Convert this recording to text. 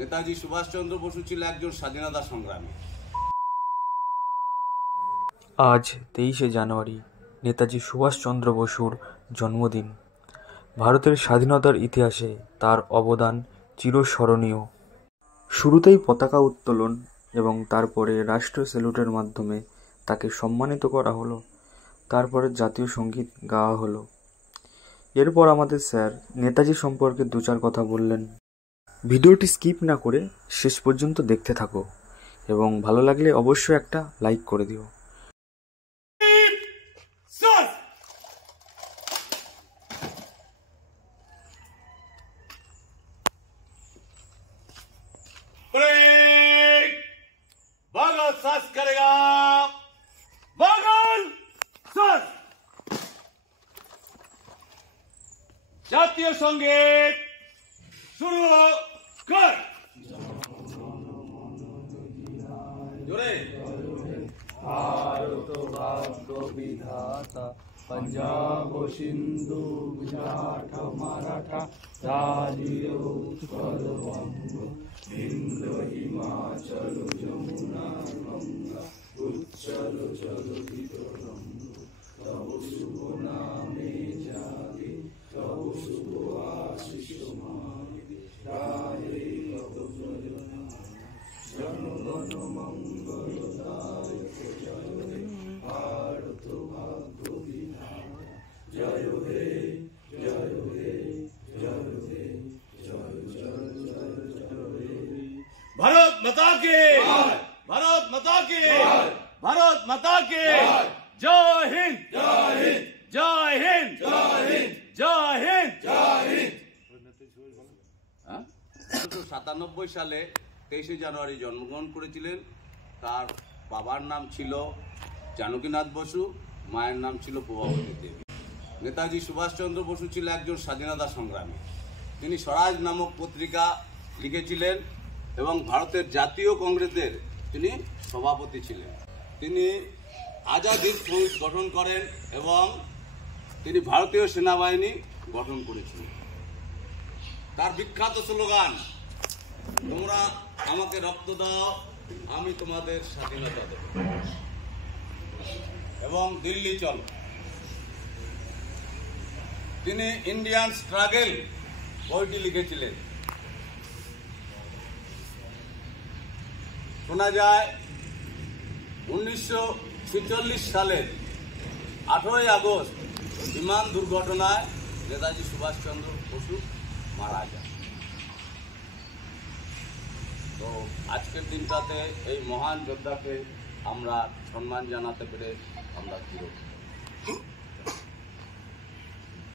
নেতাজি সুভাষচন্দ্র বসু ছিল একজন স্বাধীনতা সংগ্রামী। আজ 23শে জানুয়ারি নেতাজি সুভাষচন্দ্র বসুর জন্মদিন। ভারতের স্বাধীনতার ইতিহাসে তার অবদান চিরস্মরণীয়। শুরুতেই পতাকা উত্তোলন এবং তারপরে রাষ্ট্র স্যালুটের মাধ্যমে তাকে সম্মানিত করা হলো। তারপরে জাতীয় সঙ্গীত গাওয়া হলো। এরপর আমাদের স্যার নেতাজি সম্পর্কে 2-4 কথা বললেন। ভিডিওটি স্কিপ না করে শেষ পর্যন্ত দেখতে থাকো এবং ভালো লাগলে অবশ্যই একটা লাইক করে দিও। बागल सास करेगा, बागल सास। জাতীয় সঙ্গীত শুরু কর। জোরে। ভারত ভাগ্য বিধাতা, पंजाब सिंधु गुजरात मराठा, राजीय उत्कल बंग, विंध्य हिमाचल यमुना गंगा, उच्चल जलधि तरंग, तब शुभ नामे जागे, तब शुभ आशीष मागे, राहे जन गण मंगलदायक जय हे भारत भाग्य विधाता, जय हे जय हे जय हे जय जय जय जय। भारत माता की, भारत माता की, भारत माता की जय हिंद, जय हिंद, जय हिंद, जय हिंद, जय हिंद, जय हिंद। 1997 সালে 23শে জানুয়ারি জন্মগ্রহণ করেছিলেন। তার বাবার নাম ছিল জানকীনাথ বসু, মায়ের নাম ছিল প্রভাবতী দেবী। নেতাজি সুভাষচন্দ্র বসু ছিল একজন স্বাধীনতা সংগ্রামী। তিনি স্বরাজ নামক পত্রিকা লিখেছিলেন এবং ভারতের জাতীয় কংগ্রেসের তিনি সভাপতি ছিলেন। তিনি আজাদ হিন্দ ফৌজ গঠন করেন এবং তিনি ভারতীয় সেনাবাহিনী গঠন করেছিলেন। তার বিখ্যাত স্লোগান, তোমরা আমাকে রক্ত দাও, আমি তোমাদের স্বাধীনতা দেব এবং দিল্লি চলো। তিনি ইন্ডিয়ান স্ট্রাগল বইটি লিখেছিলেন। শোনা যায় 1946 সালের 18ই আগস্ট বিমান দুর্ঘটনায় নেতাজি সুভাষচন্দ্র বসু মারা যান। তো আজকের দিনটাতে এই মহান যোদ্ধাকে আমরা সম্মান জানাতে পেরে আমরা চিরকৃতজ্ঞ।